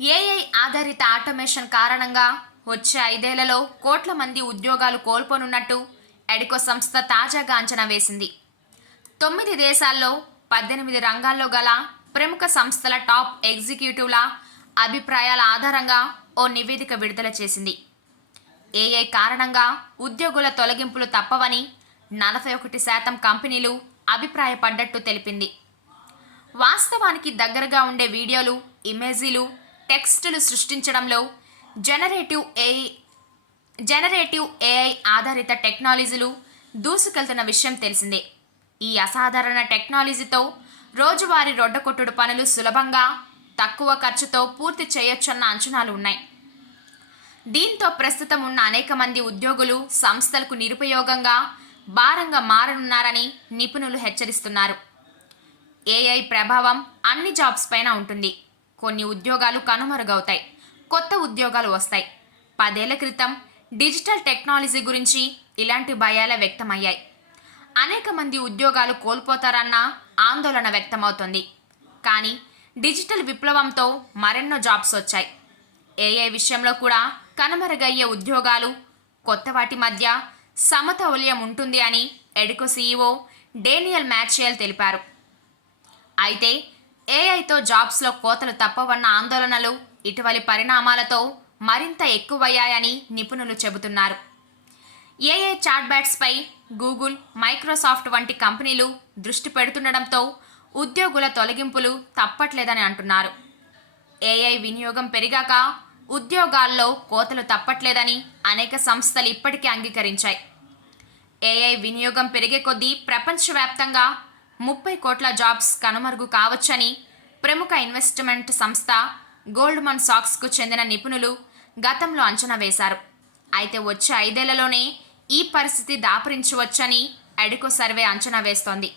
AI ఆధారిత automation కారణంగా వచ్చే 5 ఏళ్లలో కోట్ల మంది ఉద్యోగాలు కోల్పోనున్నట్టు ఎడికో సంస్థ తాజాగా అంచనా వేసింది. 9 దేశాల్లో 18 రంగాల్లో గల ప్రముఖ సంస్థల టాప్ ఎగ్జిక్యూటివ్ల అభిప్రాయాల ఆధారంగా ఓ నివేదిక విడుదల చేసింది. ఏఐ కారణంగా ఉద్యోగుల తొలగింపులు తప్పవని 41% కంపెనీలు అభిప్రాయపడ్డట్టు తెలిపింది. వాస్తవానికి దగ్గరగా ఉండే వీడియోలు, ఇమేజీలు, టెక్స్టులు సృష్టించడంలో జనరేటివ్ ఏఐ ఆధారిత టెక్నాలజీలు దూసుకెళ్తున్న విషయం తెలిసిందే. ఈ అసాధారణ టెక్నాలజీతో రోజువారీ రొడ్డకొట్టుడు పనులు సులభంగా, తక్కువ ఖర్చుతో పూర్తి చేయొచ్చన్న అంచనాలు ఉన్నాయి. దీంతో ప్రస్తుతం ఉన్న అనేక మంది ఉద్యోగులు సంస్థలకు నిరుపయోగంగా, భారంగా మారనున్నారని నిపుణులు హెచ్చరిస్తున్నారు. ఏఐ ప్రభావం అన్ని జాబ్స్ పైన ఉంటుంది. కొన్ని ఉద్యోగాలు కనుమరుగవుతాయి, కొత్త ఉద్యోగాలు వస్తాయి. 10 ఏళ్ల క్రితం డిజిటల్ టెక్నాలజీ గురించి ఇలాంటి భయాలే వ్యక్తమయ్యాయి. అనేక మంది ఉద్యోగాలు కోల్పోతారన్న ఆందోళన వ్యక్తమవుతోంది. కానీ డిజిటల్ విప్లవంతో మరెన్నో జాబ్స్ వచ్చాయి. ఏఐ విషయంలో కూడా కనుమరుగయ్యే ఉద్యోగాలు, కొత్త వాటి మధ్య సమతౌల్యం ఉంటుంది అని ఎడికో సీఈఓ డేనియల్ మ్యాచ్యెల్ తెలిపారు. అయితే ఏఐతో జాబ్స్లో కోతలు తప్పవన్న ఆందోళనలు ఇటీవలి పరిణామాలతో మరింత ఎక్కువయ్యాయని నిపుణులు చెబుతున్నారు. ఏఐ చాట్బాట్స్పై గూగుల్, మైక్రోసాఫ్ట్ వంటి కంపెనీలు దృష్టి పెడుతుండడంతో ఉద్యోగుల తొలగింపులు తప్పట్లేదని అంటున్నారు. ఏఐ వినియోగం పెరిగాక ఉద్యోగాల్లో కోతలు తప్పట్లేదని అనేక సంస్థలు ఇప్పటికే అంగీకరించాయి. ఏఐ వినియోగం పెరిగే కొద్దీ ప్రపంచవ్యాప్తంగా 30 కోట్ల జాబ్స్ కనుమరుగు కావచ్చని ప్రముఖ ఇన్వెస్ట్మెంట్ సంస్థ గోల్డ్మన్ సాక్స్కు చెందిన నిపుణులు గతంలో అంచనా వేశారు. అయితే వచ్చే 5 ఏళ్లలోనే ఈ పరిస్థితి దాపురించవచ్చని ఎడికో సర్వే అంచనా వేస్తోంది.